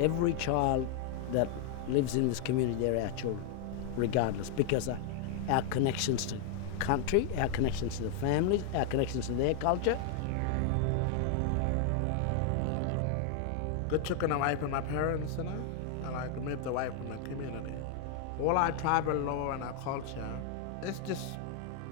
Every child that lives in this community, they're our children, regardless, because our connections to country, our connections to the families, our connections to their culture. Got taken away from my parents, and I moved away from the community. All our tribal law and our culture, it's just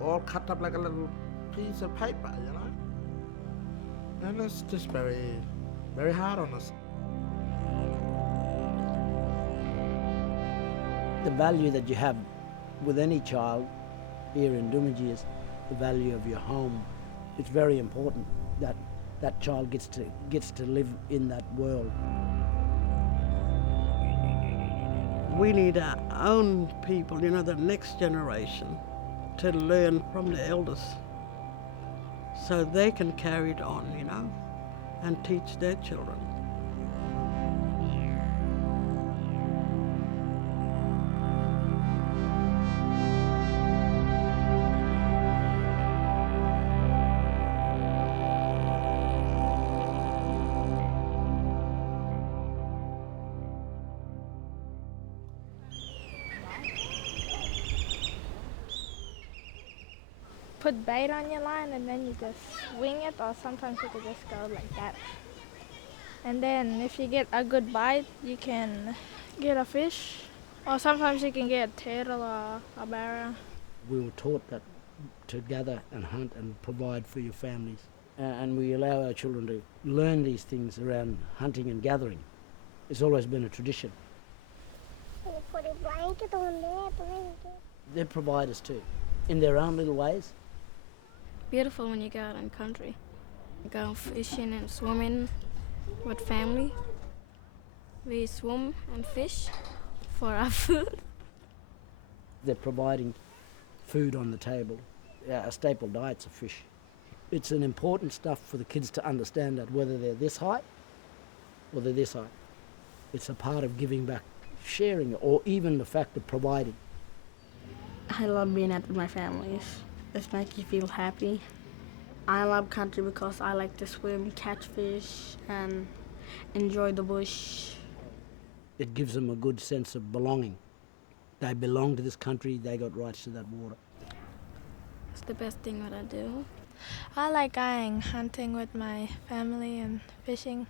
all cut up like a little piece of paper, And it's just very, very hard on us. The value that you have with any child here in Doomadgee is the value of your home. It's very important that that child gets to live in that world. We need our own people, the next generation, to learn from the elders so they can carry it on, and teach their children. Put bait on your line and then you just swing it, or sometimes you could just go like that. And then if you get a good bite, you can get a fish, or sometimes you can get a turtle or a barra. We were taught that to gather and hunt and provide for your families. And we allow our children to learn these things around hunting and gathering. It's always been a tradition. Put a blanket on there. They're providers too, in their own little ways. Beautiful when you go out in country. Go fishing and swimming with family. We swim and fish for our food. They're providing food on the table. A staple diet's a fish. It's an important stuff for the kids to understand that whether they're this height or they're this height. It's a part of giving back, sharing, or even the fact of providing. I love being out with my families. It makes you feel happy. I love country because I like to swim, catch fish, and enjoy the bush. It gives them a good sense of belonging. They belong to this country, they got rights to that water. It's the best thing that I do. I like going hunting with my family and fishing.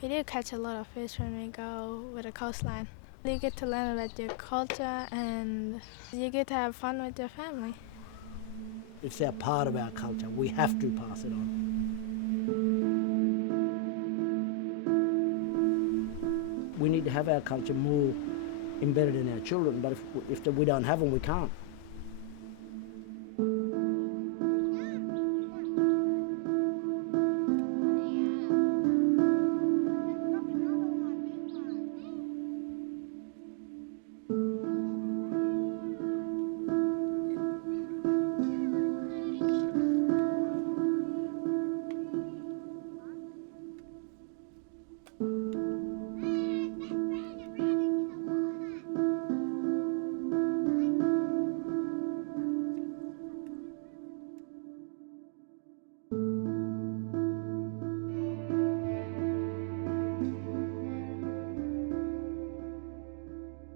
We do catch a lot of fish when we go with the coastline. You get to learn about your culture and you get to have fun with your family. It's our part of our culture. We have to pass it on. We need to have our culture more embedded in our children, but if we don't have them, we can't.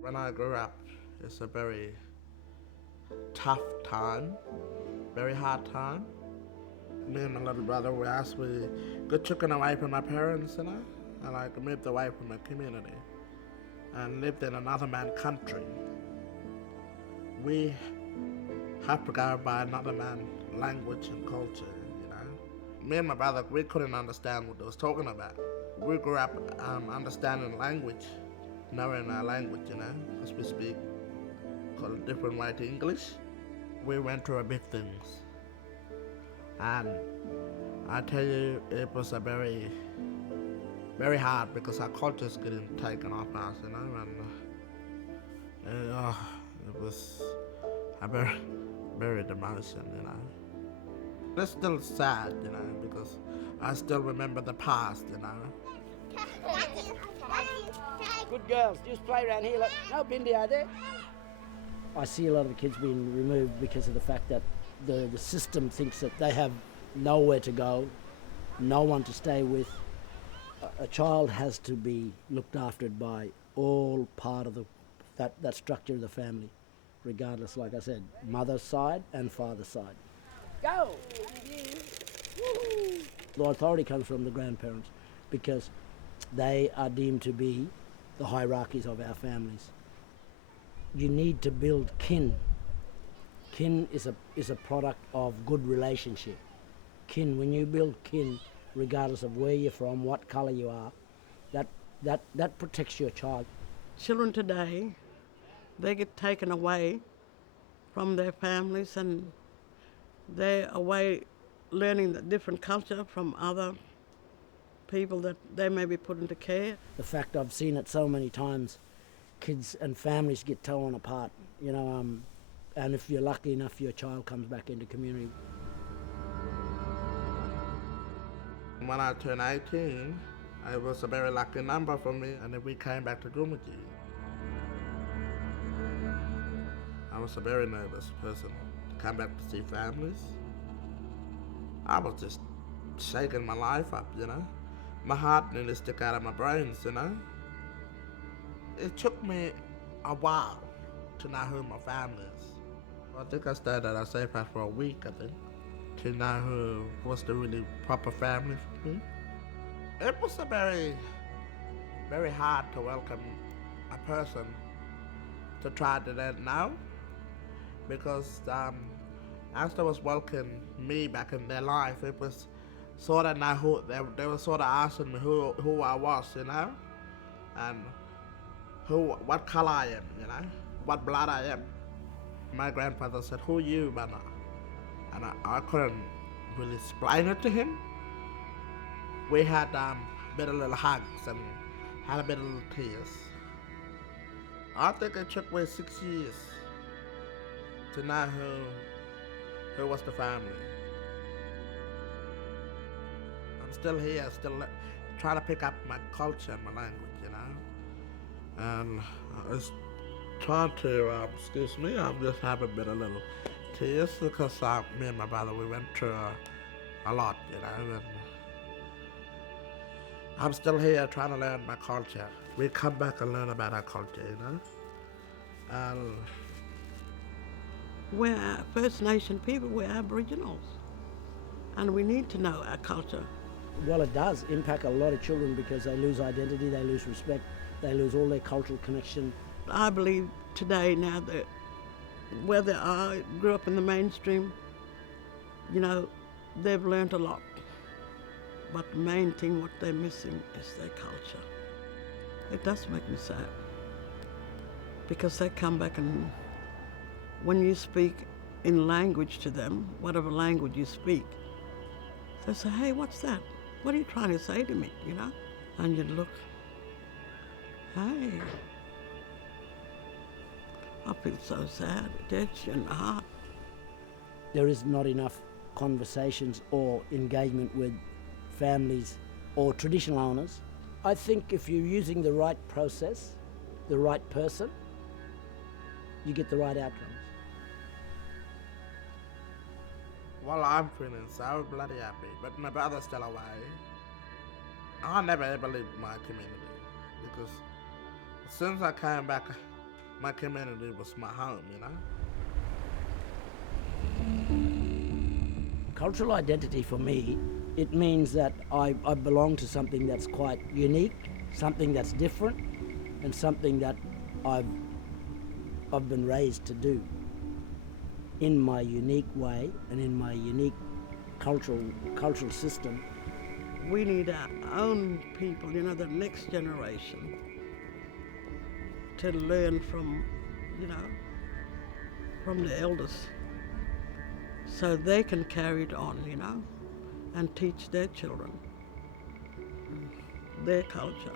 When I grew up, it's a very tough time, very hard time. Me and my little brother, we got taken away from my parents, and I moved away from the community and lived in another man's country. We have to go by another man's language and culture, Me and my brother, we couldn't understand what they was talking about. We grew up understanding language, knowing our language, because we speak called a different way to English. We went through big things. And I tell you, it was a very, very hard because our culture's getting taken off us, and it was a very, very emotion, It's still sad, because I still remember the past, Good girls, just play around here. No bindi out there. I see a lot of the kids being removed because of the fact that the system thinks that they have nowhere to go, no one to stay with, A child has to be looked after by all part of that structure of the family, regardless, like I said, mother's side and father's side. Go! The authority comes from the grandparents because they are deemed to be the hierarchies of our families. You need to build kin. Kin is a product of good relationship. Kin, when you build kin, regardless of where you're from, what colour you are, that protects your child. Children today, they get taken away from their families and they're away learning the different culture from other people that they may be put into care. The fact I've seen it so many times, kids and families get torn apart, you know, and if you're lucky enough, your child comes back into community. When I turned 18, it was a very lucky number for me, and then we came back to Doomadgee. I was a very nervous person to come back to see families. I was just shaking my life up, you know. My heart nearly stuck out of my brains, you know. It took me a while to know who my family is. I think I stayed at a safe house for a week, I think, to know who was the really proper family for me. It was a very, very hard to welcome a person to try to let know, because as they was welcoming me back in their life, it was sort of know who they were sort of asking me who I was, you know, and what color I am, you know, what blood I am. My grandfather said, "Who are you, Mama?" And I couldn't really explain it to him. We had bit of little hugs and had a bit of little tears. I think it took me 6 years to know who was the family. I'm still here, still trying to pick up my culture and my language, you know. And I was trying to, excuse me, I'm just having a bit of little tears because me and my brother, we went through a lot, you know. And I'm still here trying to learn my culture. We come back and learn about our culture, you know. And we're First Nation people, we're Aboriginals, and we need to know our culture. Well, it does impact a lot of children because they lose identity, they lose respect, they lose all their cultural connection. I believe today now that whether I grew up in the mainstream, you know, they've learnt a lot. But the main thing what they're missing is their culture. It does make me sad because they come back and when you speak in language to them, whatever language you speak, they say, "Hey, what's that? What are you trying to say to me?" You know? And you'd look, hey, I feel so sad. It hurts you in the heart. There is not enough conversations or engagement with families or traditional owners. I think if you're using the right process, the right person, you get the right outcomes. well, I'm feeling so bloody happy, but my brother's still away. I never ever leave my community because as soon as I came back, my community was my home, you know. Cultural identity for me, it means that I belong to something that's quite unique, something that's different, and something that I've been raised to do in my unique way and in my unique cultural system. We need our own people, you know, the next generation, to learn from, you know, from the elders, so they can carry it on, you know, and teach their children their culture.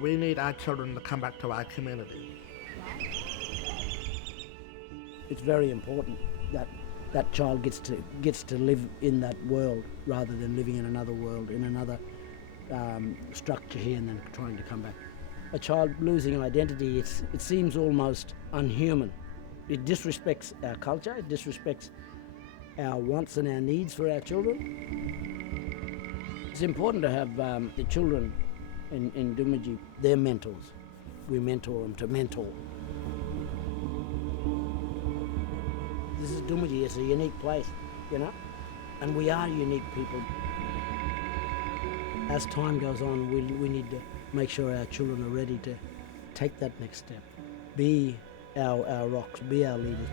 We need our children to come back to our community. It's very important that that child gets to live in that world rather than living in another world, in another structure here and then trying to come back. A child losing identity, it seems almost unhuman. It disrespects our culture, it disrespects our wants and our needs for our children. It's important to have the children in Doomadgee, they're mentors. We mentor them to mentor. This is Doomadgee, it's a unique place, you know, and we are unique people. As time goes on, we need to make sure our children are ready to take that next step, be our rocks, be our leaders.